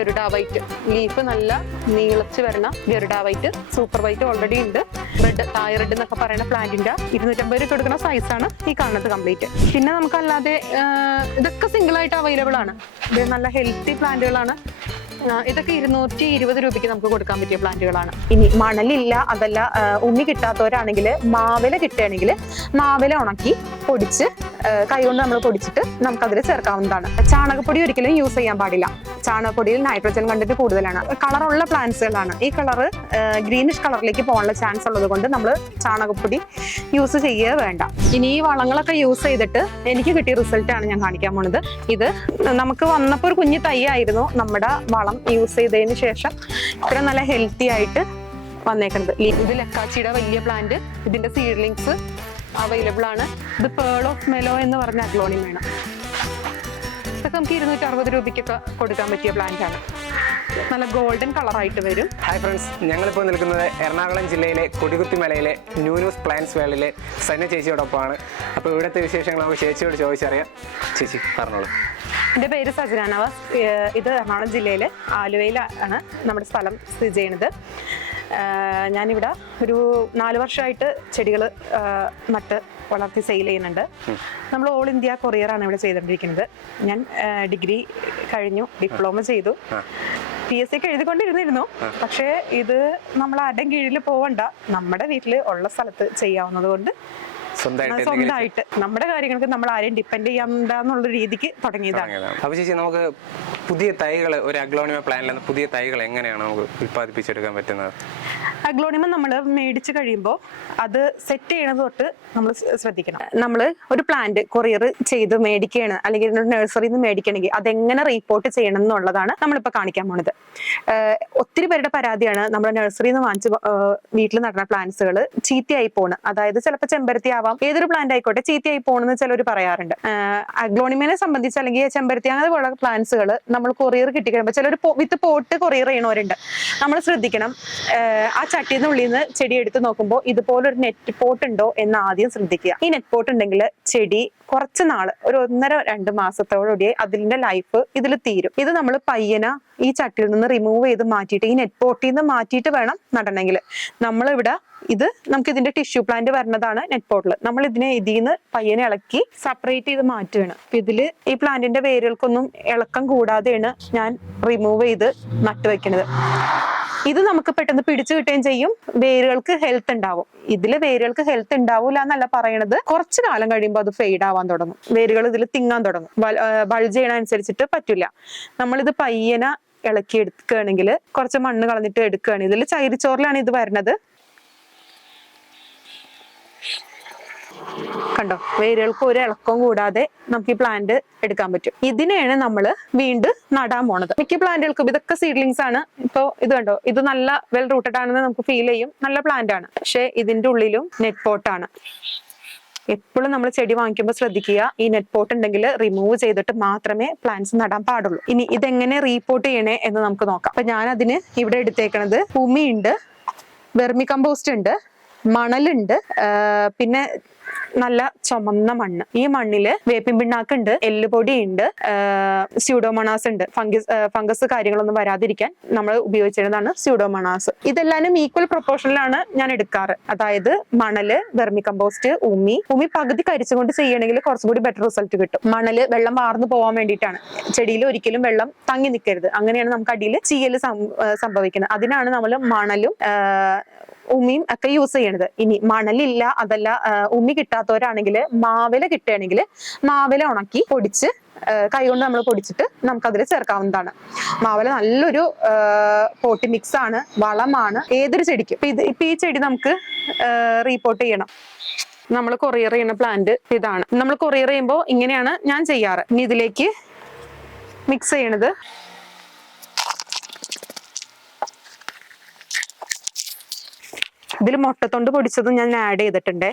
Garuda white leaf നല്ല നീളച്ച് വരണ Garuda white super white already ഉണ്ട്. റെഡ് തായ് റെഡ് എന്നൊക്കെ പറയുന്ന പ്ലാന്റിന്റെ ഇരുന്നൂറ്റമ്പത് രൂപ കൊടുക്കുന്ന സൈസാണ് ഈ കാണുന്നത് കംപ്ലീറ്റ് പിന്നെ നമുക്കല്ലാതെ ഇതൊക്കെ സിംഗിൾ ആയിട്ട് അവൈലബിൾ ആണ്. ഇത് നല്ല ഹെൽത്തി പ്ലാന്റുകളാണ് ഇതൊക്കെ ഇരുന്നൂറ്റി ഇരുപത് രൂപയ്ക്ക് നമുക്ക് കൊടുക്കാൻ പറ്റിയ പ്ലാന്റുകളാണ് ഇനി മണലില്ല അതല്ല ഉണ്ണി കിട്ടാത്തവരാണെങ്കിൽ മാവില കിട്ടുകയാണെങ്കിൽ മാവില ഉണക്കി പൊടിച്ച് കൈകൊണ്ട് നമ്മൾ പൊടിച്ചിട്ട് നമുക്കതിൽ ചേർക്കാവുന്നതാണ്. ചാണകപ്പൊടി ഒരിക്കലും യൂസ് ചെയ്യാൻ പാടില്ല. ചാണകപ്പൊടിയിൽ നൈട്രജൻ കണ്ടന്റ് കൂടുതലാണ്. കളറുള്ള പ്ലാന്റ്സുകളാണ് ഈ കളർ ഗ്രീനിഷ് കളറിലേക്ക് പോകാനുള്ള ചാൻസ് ഉള്ളത് കൊണ്ട് നമ്മൾ ചാണകപ്പൊടി യൂസ് ചെയ്യുക വേണ്ട. ഇനി ഈ വളങ്ങളൊക്കെ യൂസ് ചെയ്തിട്ട് എനിക്ക് കിട്ടിയ റിസൾട്ടാണ് ഞാൻ കാണിക്കാൻ പോണത്. ഇത് നമുക്ക് വന്നപ്പോൾ ഒരു കുഞ്ഞു തൈ ആയിരുന്നു നമ്മുടെ വളം യൂസ് ചെയ്തതിന് ശേഷം ഇത്ര നല്ല ഹെൽത്തി ആയിട്ട് വന്നേക്കുന്നത് ഇത് ലക്കാച്ചിയുടെ വലിയ പ്ലാന്റ് ഇതിന്റെ സീഡ്ലിങ്സ് അവൈലബിൾ ആണ്. ഇത് പേൾ ഓഫ് മെലോ എന്ന് പറഞ്ഞ അഗ്ലോണിമയാണ്. ഇതൊക്കെ നമുക്ക് ഇരുന്നൂറ്റി അറുപത് രൂപയ്ക്കൊക്കെ കൊടുക്കാൻ പറ്റിയ പ്ലാന്റ് ആണ് നല്ല ഗോൾഡൻ കളറായിട്ട് വരും. ഹായ് ഫ്രണ്ട്സ് ഞങ്ങളിപ്പോൾ നിൽക്കുന്നത് എറണാകുളം ജില്ലയിലെ കൊടികുത്തി മലയിലെ ന്യൂനൂസ് പ്ലാന്റ്സ് വേളിലെ സന്ന ചേച്ചിയോടൊപ്പമാണ്. അപ്പോൾ ഇവിടുത്തെ വിശേഷങ്ങൾ നമുക്ക് ചേച്ചിയോട് ചോദിച്ചറിയാം. ചേച്ചി പറഞ്ഞോളൂ. എന്റെ പേര് സജന നവാസ്. ഇത് എറണാകുളം ജില്ലയിലെ ആലുവയിലാണ് നമ്മുടെ സ്ഥലം സ്ഥിതി ചെയ്യുന്നത്. ഞാനിവിടെ ഒരു നാല് വർഷമായിട്ട് ചെടികൾ നട്ട് വളർത്തി സെയിൽ ചെയ്യുന്നുണ്ട്. നമ്മൾ ഓൾ ഇന്ത്യ കൊറിയറാണ് ഇവിടെ ചെയ്തുകൊണ്ടിരിക്കുന്നത്. ഞാൻ ഡിഗ്രി കഴിഞ്ഞു ഡിപ്ലോമ ചെയ്തു. പി എസ് സിക്ക് എഴുതിക്കൊണ്ടിരുന്നിരുന്നു. പക്ഷേ ഇത് നമ്മൾ ആരുടെയും കീഴിൽ പോവണ്ട. നമ്മുടെ വീട്ടിൽ ഉള്ള സ്ഥലത്ത് ചെയ്യാവുന്നത് കൊണ്ട് സ്വന്തമായിട്ട് നമ്മുടെ കാര്യങ്ങൾക്ക് നമ്മൾ ആരെയും ഡിപ്പെൻഡ് ചെയ്യാന്നുള്ള രീതിക്ക് തുടങ്ങിയതാണ്. അപ്പൊ ചേച്ചി നമുക്ക് പുതിയ തൈകൾ ഒരു അഗ്ലോണിമ പ്ലാനിൽ പുതിയ തൈകൾ എങ്ങനെയാണ് നമുക്ക് ഉൽപ്പാദിപ്പിച്ചെടുക്കാൻ പറ്റുന്നത്? അഗ്ലോണിമ നമ്മൾ മേടിച്ചു കഴിയുമ്പോൾ അത് സെറ്റ് ചെയ്യണത് തൊട്ട് നമ്മൾ ശ്രദ്ധിക്കണം. നമ്മൾ ഒരു പ്ലാന്റ് കൊറിയർ ചെയ്ത് മേടിക്കുകയാണ് അല്ലെങ്കിൽ നഴ്സറിയിൽ നിന്ന് മേടിക്കണമെങ്കിൽ അതെങ്ങനെ റീപ്പോർട്ട് ചെയ്യണം എന്നുള്ളതാണ് നമ്മളിപ്പോൾ കാണിക്കാൻ പോണത്. ഒത്തിരി പേരുടെ പരാതിയാണ് നമ്മൾ നഴ്സറിയിൽ നിന്ന് വാങ്ങിച്ച് വീട്ടിൽ നടന്ന പ്ലാന്റ്സുകൾ ചീത്തയായി പോണ്. അതായത് ചിലപ്പോൾ ചെമ്പരത്തി ആവാം ഏതൊരു പ്ലാന്റ് ആയിക്കോട്ടെ ചീത്തയായി പോകണമെന്ന് ചിലർ പറയാറുണ്ട്. അഗ്ലോണിമേനെ സംബന്ധിച്ച് അല്ലെങ്കിൽ ചെമ്പരത്തി അങ്ങനെ പോലുള്ള പ്ലാന്റ്സുകൾ നമ്മൾ കൊറിയർ കിട്ടിക്കഴിയുമ്പോൾ ചിലർ വിത്ത് പോട്ട് കൊറിയർ ചെയ്യണവരുണ്ട്. നമ്മൾ ശ്രദ്ധിക്കണം. ആ ചട്ടിന്ന് ഉള്ളിൽ നിന്ന് ചെടി എടുത്ത് നോക്കുമ്പോൾ ഇതുപോലൊരു നെറ്റ് പോട്ട് ഉണ്ടോ എന്ന് ആദ്യം ശ്രദ്ധിക്കുക. ഈ നെറ്റ് പോട്ട് ഉണ്ടെങ്കിൽ ചെടി കുറച്ച് നാൾ ഒരു ഒന്നര രണ്ട് മാസത്തോടുകൂടി അതിന്റെ ലൈഫ് ഇതിൽ തീരും. ഇത് നമ്മൾ പയ്യന ഈ ചട്ടിയിൽ നിന്ന് റിമൂവ് ചെയ്ത് മാറ്റിയിട്ട് ഈ നെറ്റ് പോട്ടിൽ നിന്ന് മാറ്റിയിട്ട് വേണം നടണമെങ്കിൽ. നമ്മളിവിടെ ഇത് നമുക്ക് ഇതിന്റെ ടിഷ്യൂ പ്ലാന്റ് വരുന്നതാണ് നെറ്റ് പോട്ടിൽ നമ്മൾ ഇതിനെ ഇതിൽ നിന്ന് പയ്യനെ ഇളക്കി സെപ്പറേറ്റ് ചെയ്ത് മാറ്റുകയാണ്. അപ്പൊ ഇതിൽ ഈ പ്ലാന്റിന്റെ വേരുകൾക്കൊന്നും ഇളക്കം കൂടാതെയാണ് ഞാൻ റിമൂവ് ചെയ്ത് നട്ടുവെക്കുന്നത് ഇത് നമുക്ക് പെട്ടെന്ന് പിടിച്ചു കിട്ടുകയും ചെയ്യും. വേരുകൾക്ക് ഹെൽത്ത് ഉണ്ടാവും. ഇതിൽ വേരുകൾക്ക് ഹെൽത്ത് ഉണ്ടാവൂല എന്നല്ല പറയണത്. കുറച്ച് കാലം കഴിയുമ്പോൾ അത് ഫെയ്ഡ് ആവാൻ തുടങ്ങും. വേരുകൾ ഇതിൽ തിങ്ങാൻ തുടങ്ങും. ബൾജ് ചെയ്യണ അനുസരിച്ചിട്ട് പറ്റില്ല നമ്മളിത് പയ്യന ഇളക്കി എടുക്കുകയാണെങ്കിൽ കുറച്ച് മണ്ണ് കളഞ്ഞിട്ട് എടുക്കുകയാണ്. ഇതിൽ ചൈരിച്ചോറിലാണ് ഇത് വരുന്നത് കണ്ടോ? വേരുകൾക്ക് ഒരു ഇളക്കം കൂടാതെ നമുക്ക് ഈ പ്ലാന്റ് എടുക്കാൻ പറ്റും. ഇതിനെയാണ് നമ്മൾ വീണ്ടും നടാൻ പോണത്. മിക്ക പ്ലാന്റുകൾക്കും ഇതൊക്കെ സീഡ്ലിങ്സ് ആണ്. ഇപ്പോ ഇത് കണ്ടോ? ഇത് നല്ല വെൽ റൂട്ടഡ് ആണെന്ന് നമുക്ക് ഫീൽ ചെയ്യും. നല്ല പ്ലാന്റ് ആണ്. പക്ഷെ ഇതിന്റെ ഉള്ളിലും നെറ്റ് പോട്ടാണ് എപ്പോഴും നമ്മൾ ചെടി വാങ്ങിക്കുമ്പോൾ ശ്രദ്ധിക്കുക. ഈ നെറ്റ് പോട്ട് ഉണ്ടെങ്കിൽ റിമൂവ് ചെയ്തിട്ട് മാത്രമേ പ്ലാന്റ്സ് നടാൻ പാടുള്ളൂ. ഇനി ഇതെങ്ങനെ റീപോർട്ട് ചെയ്യണേ എന്ന് നമുക്ക് നോക്കാം. അപ്പൊ ഞാൻ അതിന് ഇവിടെ എടുത്തേക്കണത്. ഭൂമിയുണ്ട്. വെർമി കമ്പോസ്റ്റ് ഉണ്ട്. മണലുണ്ട്. പിന്നെ നല്ല ചുമന്ന മണ്ണ്. ഈ മണ്ണിൽ വേപ്പിൻ പിണ്ണാക്കുണ്ട് എല്ലുപൊടി ഉണ്ട് സ്യൂഡോമണാസ് ഉണ്ട്. ഫംഗസ് ഫംഗസ് കാര്യങ്ങളൊന്നും വരാതിരിക്കാൻ നമ്മൾ ഉപയോഗിച്ചിരുന്നതാണ് സ്യൂഡോമണാസ് ഇതെല്ലാനും ഈക്വൽ പ്രൊപ്പോർഷനിലാണ് ഞാൻ എടുക്കാറ്. അതായത് മണൽ വെർമി കമ്പോസ്റ്റ് ഉമി. ഉമി പകുതി കരിച്ചുകൊണ്ട് ചെയ്യണമെങ്കിൽ കുറച്ചും കൂടി ബെറ്റർ റിസൾട്ട് കിട്ടും. മണൽ വെള്ളം വാർന്നു പോകാൻ വേണ്ടിയിട്ടാണ്. ചെടിയിൽ ഒരിക്കലും വെള്ളം തങ്ങി നിൽക്കരുത്. അങ്ങനെയാണ് നമുക്ക് അടിയിൽ ചീയൽ സംഭവിക്കുന്നത്. അതിനാണ് നമ്മൾ മണലും ഉമിയും ഒക്കെ യൂസ് ചെയ്യണത്. ഇനി മണലില്ല അതല്ല ഉമ്മി ഉമി കിട്ടാത്തവരാണെങ്കിൽ മാവില കിട്ടുകയാണെങ്കിൽ മാവില ഉണക്കി പൊടിച്ച് കൈകൊണ്ട് നമ്മൾ പൊടിച്ചിട്ട് നമുക്ക് അതിൽ ചേർക്കാവുന്നതാണ്. മാവല നല്ലൊരു പോട്ടി മിക്സ് ആണ് വളമാണ് ഏതൊരു ചെടിക്കും. ഇപ്പൊ ഇത് ഇപ്പൊ ഈ ചെടി നമുക്ക് റീപോർട്ട് ചെയ്യണം. നമ്മൾ കൊറിയർ ചെയ്യുന്ന പ്ലാന്റ് ഇതാണ്. നമ്മൾ കൊറിയർ ചെയ്യുമ്പോൾ ഇങ്ങനെയാണ് ഞാൻ ചെയ്യാറ്. ഇനി ഇതിലേക്ക് മിക്സ് ചെയ്യണത്. ഇതിൽ മുട്ടത്തൊണ്ട് പൊടിച്ചതും ഞാൻ ആഡ് ചെയ്തിട്ടുണ്ട്.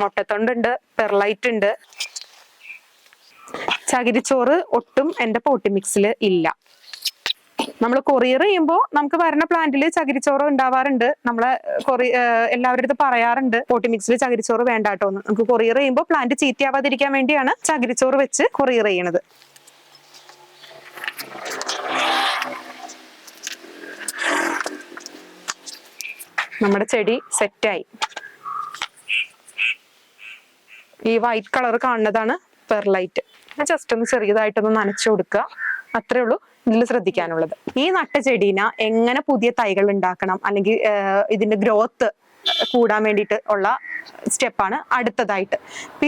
മുട്ടത്തൊണ്ടുണ്ട് പെർലൈറ്റ് ഉണ്ട് ചകിരിച്ചോറ് ഒട്ടും എന്റെ പോട്ടി മിക്സിൽ ഇല്ല. നമ്മൾ കൊറിയർ ചെയ്യുമ്പോൾ നമുക്ക് വരണ പ്ലാന്റിൽ ചകിരിച്ചോറ് ഉണ്ടാവാറുണ്ട്. നമ്മളെ കൊറി എല്ലാവരുടെ അടുത്ത് പറയാറുണ്ട് പോട്ടി മിക്സിൽ ചകിരിച്ചോറ് വേണ്ട കേട്ടോ എന്ന്. നമുക്ക് കൊറിയർ ചെയ്യുമ്പോൾ പ്ലാന്റ് ചീത്തയാവാതിരിക്കാൻ വേണ്ടിയാണ് ചകിരിച്ചോറ് വെച്ച് കൊറിയർ ചെയ്യണത്. നമ്മുടെ ചെടി സെറ്റായി ഈ വൈറ്റ് കളർ കാണുന്നതാണ് പെർലൈറ്റ് ജസ്റ്റ് ഒന്ന് ചെറിയതായിട്ടൊന്ന് നനച്ചു കൊടുക്കുക. അത്രേ ഉള്ളൂ ഇതിൽ ശ്രദ്ധിക്കാനുള്ളത്. ഈ നട്ട ചെടീന എങ്ങനെ പുതിയ തൈകൾ ഉണ്ടാക്കണം? അല്ലെങ്കിൽ ഇതിന്റെ ഗ്രോത്ത് കൂടാൻ വേണ്ടിയിട്ട് ഉള്ള സ്റ്റെപ്പാണ് അടുത്തതായിട്ട്.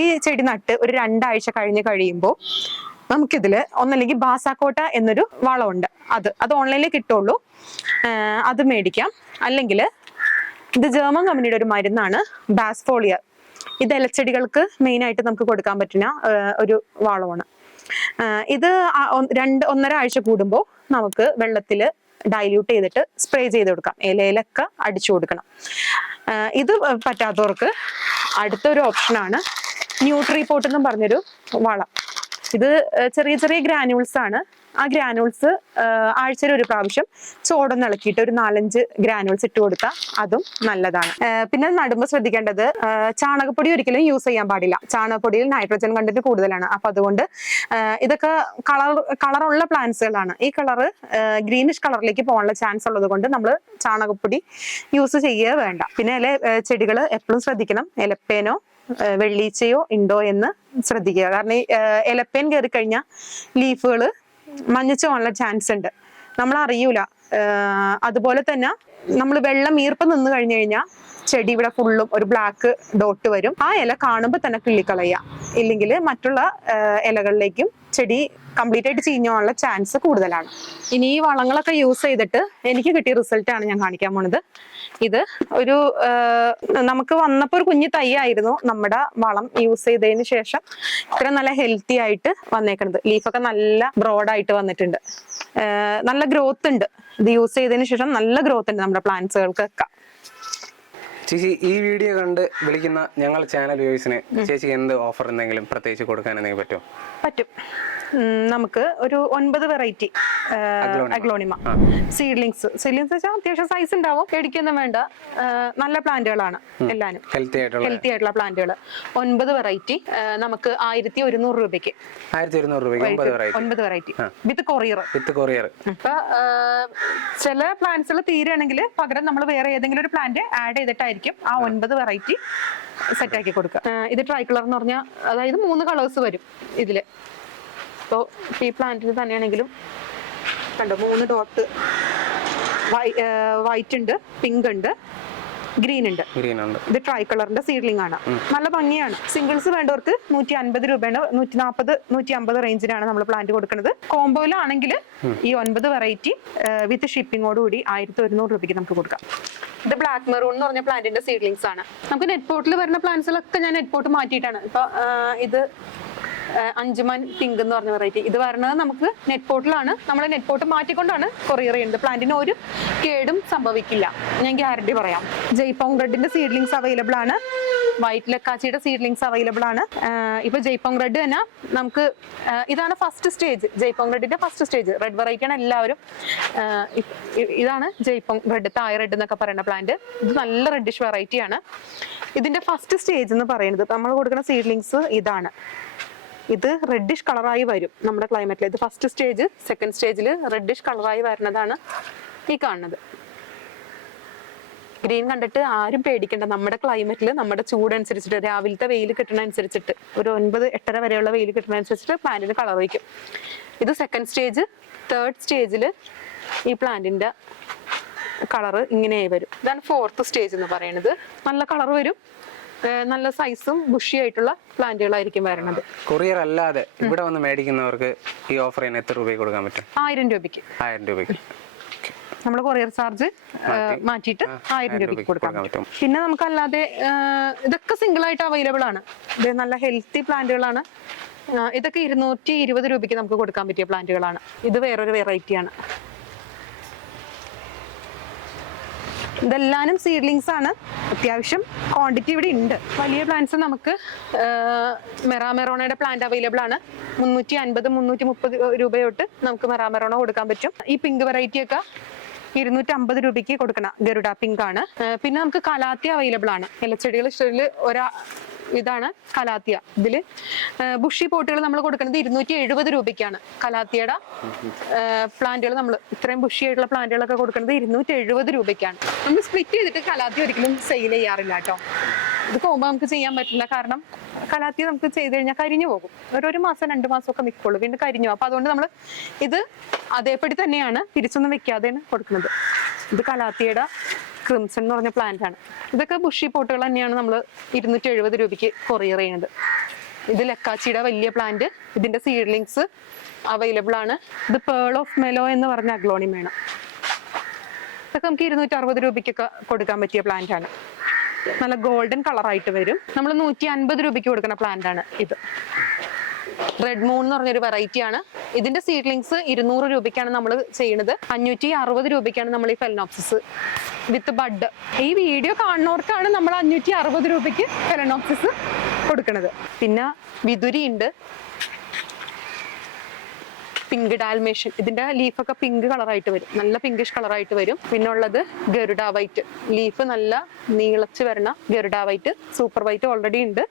ഈ ചെടി നട്ട് ഒരു രണ്ടാഴ്ച കഴിഞ്ഞ് കഴിയുമ്പോൾ നമുക്കിതിൽ ഒന്നല്ലെങ്കിൽ ബാസാക്കോട്ട എന്നൊരു വളമുണ്ട്. അത് അത് ഓൺലൈനിൽ കിട്ടുള്ളൂ. അത് മേടിക്കാം. അല്ലെങ്കിൽ ഇത് ജർമ്മൻ കമ്പനിയുടെ ഒരു മരുന്നാണ് ബാസ്ഫോളിയർ ഇത് ഇലച്ചെടികൾക്ക് മെയിൻ ആയിട്ട് നമുക്ക് കൊടുക്കാൻ പറ്റുന്ന ഒരു വളമാണ്. ഇത് രണ്ട് ഒന്നര ആഴ്ച കൂടുമ്പോൾ നമുക്ക് വെള്ളത്തിൽ ഡൈല്യൂട്ട് ചെയ്തിട്ട് സ്പ്രേ ചെയ്ത് കൊടുക്കാം. ഇലയിലൊക്കെ അടിച്ചു കൊടുക്കണം. ഇത് പറ്റാത്തവർക്ക് അടുത്തൊരു ഓപ്ഷനാണ് ന്യൂട്രി പോട്ട് എന്നും പറഞ്ഞൊരു വളം. ഇത് ചെറിയ ചെറിയ ഗ്രാനുൾസ് ആണ്. ആ ഗ്രാനുൾസ് ആഴ്ചയിൽ ഒരു പ്രാവശ്യം ചോടൊന്ന് ഇളക്കിയിട്ട് ഒരു നാലഞ്ച് ഗ്രാനുൾസ് ഇട്ട് കൊടുത്താൽ അതും നല്ലതാണ്. പിന്നെ നടുമ്പോൾ ശ്രദ്ധിക്കേണ്ടത് ചാണകപ്പൊടി ഒരിക്കലും യൂസ് ചെയ്യാൻ പാടില്ല. ചാണകപ്പൊടിയിൽ നൈട്രജൻ കണ്ടന്റ് കൂടുതലാണ്. അപ്പൊ അതുകൊണ്ട് ഇതൊക്കെ കളർ കളറുള്ള പ്ലാന്റ്സുകളാണ് ഈ കളർ ഗ്രീനിഷ് കളറിലേക്ക് പോകാനുള്ള ചാൻസ് ഉള്ളത് കൊണ്ട് നമ്മൾ ചാണകപ്പൊടി യൂസ് ചെയ്യുക വേണ്ട. പിന്നെ ഇല ചെടികൾ എപ്പോഴും ശ്രദ്ധിക്കണം. ഇലപ്പേനോ വെള്ളീച്ചയോ ഉണ്ടോ എന്ന് ശ്രദ്ധിക്കുക. കാരണം ഈ ഏഹ് എലപ്പേൻ കയറി കഴിഞ്ഞാൽ ലീഫുകൾ മഞ്ഞച്ചു പോകാനുള്ള ചാൻസ് ഉണ്ട്. നമ്മൾ അറിയൂല അതുപോലെ തന്നെ നമ്മൾ വെള്ളം ഈർപ്പം നിന്ന് കഴിഞ്ഞു കഴിഞ്ഞാൽ ചെടി ഇവിടെ ഫുള്ളും ഒരു ബ്ലാക്ക് ഡോട്ട് വരും. ആ ഇല കാണുമ്പോൾ തന്നെ കിള്ളിക്കളയുക. ഇല്ലെങ്കിൽ മറ്റുള്ള ഇലകളിലേക്കും ചെടി കംപ്ലീറ്റ് ആയിട്ട് ചീഞ്ഞു പോകാനുള്ള ചാൻസ് കൂടുതലാണ്. ഇനി ഈ വളങ്ങളൊക്കെ യൂസ് ചെയ്തിട്ട് എനിക്ക് കിട്ടിയ റിസൾട്ടാണ് ഞാൻ കാണിക്കാൻ പോണത്. ഇത് ഒരു നമുക്ക് വന്നപ്പോൾ ഒരു കുഞ്ഞു തൈ ആയിരുന്നു നമ്മുടെ വളം യൂസ് ചെയ്തതിന് ശേഷം ഇത്ര നല്ല ഹെൽത്തി ആയിട്ട് വന്നേക്കണത്. ലീഫൊക്കെ നല്ല ബ്രോഡായിട്ട് വന്നിട്ടുണ്ട്. നല്ല ഗ്രോത്ത് ഉണ്ട്. ഇത് യൂസ് ചെയ്തതിന് ശേഷം നല്ല ഗ്രോത്ത് ഉണ്ട് നമ്മുടെ പ്ലാന്റ്സുകൾക്കൊക്കെ ചേച്ചി ഈ വീഡിയോ കണ്ട് വിളിക്കുന്ന ഞങ്ങൾ ചാനൽ വ്യൂവേഴ്സിന് ചേച്ചി എന്ത് ഓഫർ എന്തെങ്കിലും പ്രത്യേകിച്ച് കൊടുക്കാൻ എന്തെങ്കിലും പറ്റുമോ? പറ്റും. നമുക്ക് ഒരു ഒൻപത് വെറൈറ്റി അഗ്ലോണിമ. സീഡ്ലിങ്സ് സീഡ്ലിങ്സ് വെച്ചാൽ അത്യാവശ്യം സൈസ് ഉണ്ടാവും. പേടിക്കൊന്നും വേണ്ട. നല്ല പ്ലാന്റുകളാണ് എല്ലാവരും. ഹെൽത്തി ആയിട്ടുള്ള. ഹെൽത്തി ആയിട്ടുള്ള പ്ലാന്റുകൾ ഒൻപത് വെറൈറ്റി നമുക്ക് ആയിരത്തി ഒരുന്നൂറ് രൂപയ്ക്ക്. ഒൻപത് variety with courier with courier ഇപ്പൊ ചില പ്ലാന്റ്സുകൾ തീരുകയാണെങ്കിൽ പകരം നമ്മൾ വേറെ ഏതെങ്കിലും ഒരു പ്ലാന്റ് ആഡ് ചെയ്തിട്ടായിരിക്കും ആ ഒൻപത് വെറൈറ്റി സെറ്റ് ആക്കി കൊടുക്കുക. ഇത് ട്രൈ കളർ എന്ന് പറഞ്ഞാൽ അതായത് മൂന്ന് കളേഴ്സ് വരും ഇതിൽ. ഇപ്പോൾ ഈ പ്ലാന്റിന് തന്നെയാണെങ്കിലും കണ്ടോ മൂന്ന് ഡോട്ട് വൈറ്റ് ഉണ്ട് പിങ്ക് ഉണ്ട് ഗ്രീൻ ഉണ്ട്. ഗ്രീൻ ഉണ്ട്. ഇത് ട്രൈ കളറിന്റെ സീഡ്ലിംഗ് ആണ്. നല്ല ഭംഗിയാണ്. സിംഗിൾസ് വേണ്ടവർക്ക് നൂറ്റി അൻപത് രൂപയാണ് നൂറ്റി നാൽപ്പത് നൂറ്റി അമ്പത് റേഞ്ചിലാണ് നമ്മൾ പ്ലാന്റ് കൊടുക്കുന്നത് കോംബോയിലാണെങ്കിൽ ഈ ഒൻപത് വെറൈറ്റി വിത്ത് ഷിപ്പിങ്ങോടുകൂടി ആയിരത്തി ഒരുന്നൂറ് രൂപയ്ക്ക് നമുക്ക് കൊടുക്കാം. ഇത് ബ്ലാക്ക് മെറൂൺ എന്ന് പറഞ്ഞ പ്ലാന്റിന്റെ സീഡ്ലിങ്സ് ആണ്. നമുക്ക് നെറ്റ് പോട്ടിൽ വരുന്ന പ്ലാന്റ്സിലൊക്കെ ഞാൻ നെറ്റ് പോട്ട് മാറ്റിയിട്ടാണ്. ഇപ്പൊ ഇത് അഞ്ചുമാൻ പിങ്ക് എന്ന് പറഞ്ഞ വെറൈറ്റി ഇത് വരുന്നത് നമുക്ക് നെറ്റ് പോട്ടിലാണ് നമ്മൾ നെറ്റ് പോട്ട് മാറ്റിക്കൊണ്ടാണ് കൊറിയർ ചെയ്യുന്നത്. പ്ലാന്റിന് ഒരു കേടും സംഭവിക്കില്ല. ഞാൻ ഗ്യാരണ്ടി പറയാം. ജയ്പോങ് റെഡിന്റെ സീഡ്ലിങ്സ് അവൈലബിൾ ആണ്. വൈറ്റ് ലക്കാച്ചിയുടെ സീഡ്ലിങ്സ് അവൈലബിൾ ആണ്. ഇപ്പൊ ജയ്പോങ് റെഡ് തന്നെ നമുക്ക് ഇതാണ് ഫസ്റ്റ് സ്റ്റേജ് ജയ്പോങ് റെഡിന്റെ ഫസ്റ്റ് സ്റ്റേജ് റെഡ് വെറൈറ്റി ആണ് എല്ലാവരും. ഇതാണ് ജയ്പോങ് റെഡ് തായ് റെഡ് എന്നൊക്കെ പറയുന്ന പ്ലാന്റ് ഇത് നല്ല റെഡിഷ് വെറൈറ്റി ആണ്. ഇതിന്റെ ഫസ്റ്റ് സ്റ്റേജ് എന്ന് പറയുന്നത് നമ്മൾ കൊടുക്കുന്ന സീഡ്ലിങ്സ് ഇതാണ്. ഇത് റെഡിഷ് കളറായി വരും നമ്മുടെ ക്ലൈമറ്റിൽ ഇത് ഫസ്റ്റ് സ്റ്റേജ് സെക്കൻഡ് സ്റ്റേജിൽ റെഡിഷ് കളറായി വരുന്നതാണ് ഈ കാണുന്നത്. ഗ്രീൻ കണ്ടിട്ട് ആരും പേടിക്കണ്ട. നമ്മുടെ ക്ലൈമറ്റിൽ നമ്മുടെ ചൂട് അനുസരിച്ചിട്ട് രാവിലത്തെ വെയിൽ കിട്ടണ അനുസരിച്ചിട്ട് ഒരു ഒൻപത് എട്ടര വരെയുള്ള വെയിൽ കിട്ടണ അനുസരിച്ചിട്ട് പ്ലാന്റിന് കളർ വയ്ക്കും ഇത് സെക്കൻഡ് സ്റ്റേജ് തേർഡ് സ്റ്റേജിൽ ഈ പ്ലാന്റിന്റെ കളറ് ഇങ്ങനെയായി വരും. ഇതാണ് ഫോർത്ത് സ്റ്റേജ് എന്ന് പറയുന്നത്. നല്ല കളർ വരും. നല്ല സൈസും ബുഷി ആയിട്ടുള്ള പ്ലാന്റുകളായിരിക്കും വരണത്. കൊറിയർ അല്ലാതെ ഇവിടെ വന്ന് മേടിക്കുന്നവർക്ക് ഈ ഓഫർ എത്ര രൂപയ്ക്ക് കൊടുക്കാൻ പറ്റും? ആയിരം രൂപയ്ക്ക്. ആയിരം രൂപയ്ക്ക്. നമ്മൾ കൊറിയർ ചാർജ് മാറ്റിയിട്ട് ആയിരം രൂപയ്ക്ക് കൊടുക്കാൻ പറ്റും. പിന്നെ നമുക്കല്ലാതെ അല്ലാതെ ഇതൊക്കെ സിംഗിൾ ആയിട്ട് അവൈലബിൾ ആണ്. ഇത് നല്ല ഹെൽത്തി പ്ലാന്റുകളാണ്. ഇതൊക്കെ ഇരുന്നൂറ്റി ഇരുപത് രൂപയ്ക്ക് നമുക്ക് കൊടുക്കാൻ പറ്റിയ പ്ലാന്റുകളാണ്. ഇത് വേറൊരു വെറൈറ്റി ആണ്. ഇതെല്ലാനും സീഡ്ലിങ്സ് ആണ്. അത്യാവശ്യം ക്വാണ്ടിറ്റി ഇവിടെ ഉണ്ട്. വലിയ പ്ലാന്റ്സ് നമുക്ക് മെറാമെറോണയുടെ പ്ലാന്റ് അവൈലബിൾ ആണ്. മുന്നൂറ്റി അൻപത് മുന്നൂറ്റി മുപ്പത് രൂപ തൊട്ട് നമുക്ക് മെറാമെറോണ കൊടുക്കാൻ പറ്റും. ഈ പിങ്ക് വെറൈറ്റി ഒക്കെ ഇരുന്നൂറ്റി അമ്പത് രൂപയ്ക്ക് കൊടുക്കണം ഗരുഡ പിങ്ക് ആണ്. പിന്നെ നമുക്ക് കലാത്തി അവൈലബിൾ ആണ്. ഇലച്ചെടികൾ ഇഷ്ടത്തിൽ ഒരാ ഇതാണ് കലാത്തിയ ഇതിൽ. ബുഷി പോട്ടുകൾ നമ്മൾ കൊടുക്കുന്നത് ഇരുന്നൂറ്റി എഴുപത് രൂപയ്ക്കാണ്. കലാത്തിയുടെ പ്ലാന്റുകൾ നമ്മൾ ഇത്രയും ബുഷി ആയിട്ടുള്ള പ്ലാന്റുകളൊക്കെ കൊടുക്കുന്നത് ഇരുന്നൂറ്റി എഴുപത് രൂപയ്ക്കാണ്. നമ്മൾ സ്പ്ലിറ്റ് ചെയ്തിട്ട് കലാത്തി ഒരിക്കലും സെയിൽ ചെയ്യാറില്ല കേട്ടോ. ഇത് പോകുമ്പോൾ നമുക്ക് ചെയ്യാൻ പറ്റില്ല. കാരണം കലാത്തി നമുക്ക് ചെയ്ത് കഴിഞ്ഞാൽ കരിഞ്ഞു പോകും. ഒരു ഒരു മാസം രണ്ട് മാസം ഒക്കെ നിൽക്കുള്ളൂ വീണ്ടും കരിഞ്ഞു പോകും. അപ്പൊ അതുകൊണ്ട് നമ്മൾ ഇത് അതേപടി തന്നെയാണ് തിരിച്ചൊന്നും വെക്കാതെയാണ് കൊടുക്കുന്നത്. ഇത് കലാത്തിയുടെ ക്രിംസൺ എന്ന് പറഞ്ഞ പ്ലാന്റ് ആണ്. ഇതൊക്കെ ബുഷി പോട്ടുകൾ തന്നെയാണ് നമ്മൾ ഇരുന്നൂറ്റി എഴുപത് രൂപയ്ക്ക് കൊറിയർ ചെയ്യുന്നത്. ഇത് ലക്കാച്ചിയുടെ വലിയ പ്ലാന്റ് ഇതിന്റെ സീഡ്ലിങ്സ് അവൈലബിൾ ആണ്. ഇത് പേൾ ഓഫ് മെലോ എന്ന് പറഞ്ഞ അഗ്ലോണിമയാണ് ഇതൊക്കെ നമുക്ക് ഇരുന്നൂറ്റി അറുപത് രൂപയ്ക്കൊക്കെ കൊടുക്കാൻ പറ്റിയ പ്ലാന്റ് ആണ്. നല്ല ഗോൾഡൻ കളറായിട്ട് വരും. നമ്മൾ നൂറ്റി അൻപത് രൂപയ്ക്ക് കൊടുക്കുന്ന പ്ലാന്റ് ആണ് ഇത്. റെഡ് മൂൺ എന്ന് പറഞ്ഞൊരു വെറൈറ്റി ആണ്. ഇതിന്റെ സീഡ്ലിങ്സ് ഇരുന്നൂറ് രൂപയ്ക്കാണ് നമ്മൾ ചെയ്യുന്നത് അഞ്ഞൂറ്റി അറുപത് രൂപയ്ക്കാണ് നമ്മൾ ഈ ഫെലനോപ്സിസ് വിത്ത് ബഡ് ഈ വീഡിയോ കാണുന്നവർക്കാണ് നമ്മൾ അഞ്ഞൂറ്റി അറുപത് രൂപയ്ക്ക് ഫെലനോപ്സിസ് കൊടുക്കുന്നത് പിന്നെ വിതുരി ഉണ്ട്. പിങ്ക് ഡാൽമേഷ്യൻ ഇതിന്റെ ലീഫൊക്കെ പിങ്ക് കളറായിട്ട് വരും. നല്ല പിങ്കിഷ് കളറായിട്ട് വരും. പിന്നെ ഉള്ളത് ഗരുഡ വൈറ്റ് ലീഫ് നല്ല നീളച്ച് വരണ Garuda white super white already ഉണ്ട്.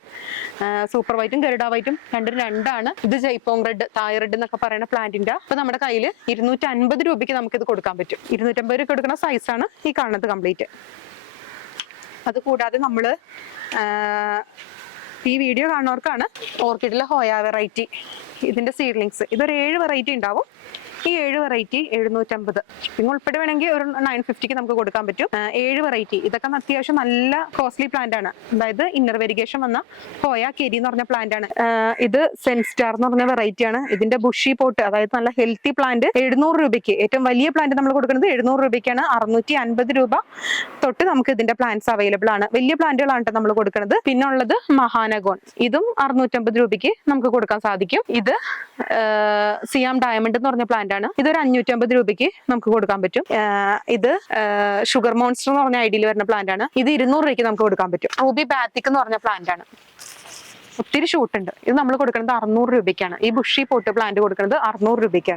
സൂപ്പർ വൈറ്റും ഗരുഡ വൈറ്റും രണ്ടും രണ്ടാണ്. ഇത് ജയ്പോങ് റെഡ് തായ് റെഡ് എന്നൊക്കെ പറയുന്ന പ്ലാന്റിന്റെ അപ്പൊ നമ്മുടെ കയ്യിൽ ഇരുന്നൂറ്റി അൻപത് രൂപയ്ക്ക് നമുക്ക് ഇത് കൊടുക്കാൻ പറ്റും. ഇരുന്നൂറ്റമ്പത് രൂപ കൊടുക്കുന്ന സൈസാണ് ഈ കാണുന്നത് കംപ്ലീറ്റ് അത് കൂടാതെ നമ്മൾ ആ, ഈ വീഡിയോ കാണുന്നവർക്കാണ് ഓർക്കിഡിലെ ഹോയ വെറൈറ്റി ഇതിന്റെ സീഡ്ലിങ്സ് ഇതൊരു ഏഴ് വെറൈറ്റി ഉണ്ടാവും. ഈ ഏഴ് വെറൈറ്റി എഴുന്നൂറ്റമ്പത്. നിങ്ങൾ ഉൾപ്പെടെ വേണമെങ്കിൽ ഒരു നയൻ ഫിഫ്റ്റിക്ക് നമുക്ക് കൊടുക്കാൻ പറ്റും. ഏഴ് വെറൈറ്റി ഇതൊക്കെ അത്യാവശ്യം നല്ല കോസ്റ്റ്ലി പ്ലാന്റ് ആണ്. അതായത് ഇന്നർ വെരിഗേഷൻ വന്ന പോയ കെരി എന്ന് പറഞ്ഞ പ്ലാന്റ് ആണ്. ഇത് സെൻസ്റ്റാർ എന്ന് പറഞ്ഞ വെറൈറ്റി ആണ്. ഇതിന്റെ ബുഷി പോട്ട് അതായത് നല്ല ഹെൽത്തി പ്ലാന്റ് എഴുന്നൂറ് രൂപയ്ക്ക്. ഏറ്റവും വലിയ പ്ലാന്റ് നമ്മൾ കൊടുക്കുന്നത് എഴുന്നൂറ് രൂപയ്ക്കാണ്. അറുന്നൂറ്റി അൻപത് രൂപ തൊട്ട് നമുക്ക് ഇതിന്റെ പ്ലാന്റ്സ് അവൈലബിൾ ആണ്. വലിയ പ്ലാന്റുകളാണ് നമ്മൾ കൊടുക്കുന്നത്. പിന്നെ ഉള്ളത് മഹാനഗോൺ. ഇതും അറുന്നൂറ്റമ്പത് രൂപയ്ക്ക് നമുക്ക് കൊടുക്കാൻ സാധിക്കും. ഇത് സിയാം ഡയമണ്ട് എന്ന് പറഞ്ഞ പ്ലാന്റ് ആണ്. ഇതൊരു അഞ്ഞൂറ്റമ്പത് രൂപയ്ക്ക് നമുക്ക് കൊടുക്കാൻ പറ്റും. ഇത് ഷുഗർ മോൺസ്റ്റർ എന്ന് പറഞ്ഞ ഐഡിയിൽ വരുന്ന പ്ലാന്റ് ആണ്. ഇത് ഇരുന്നൂറ് രൂപയ്ക്ക് നമുക്ക് കൊടുക്കാൻ പറ്റും. ഊബി ബാത്തിക് എന്ന് പറഞ്ഞ പ്ലാന്റ് ആണ്. ഒത്തിരി ഷൂട്ട് ഉണ്ട്. ഇത് നമ്മൾ കൊടുക്കുന്നത് അറുന്നൂറ് രൂപയ്ക്കാണ്. ഈ ബുഷി പോട്ട് പ്ലാന്റ് കൊടുക്കുന്നത് അറുന്നൂറ് രൂപയ്ക്കാണ്.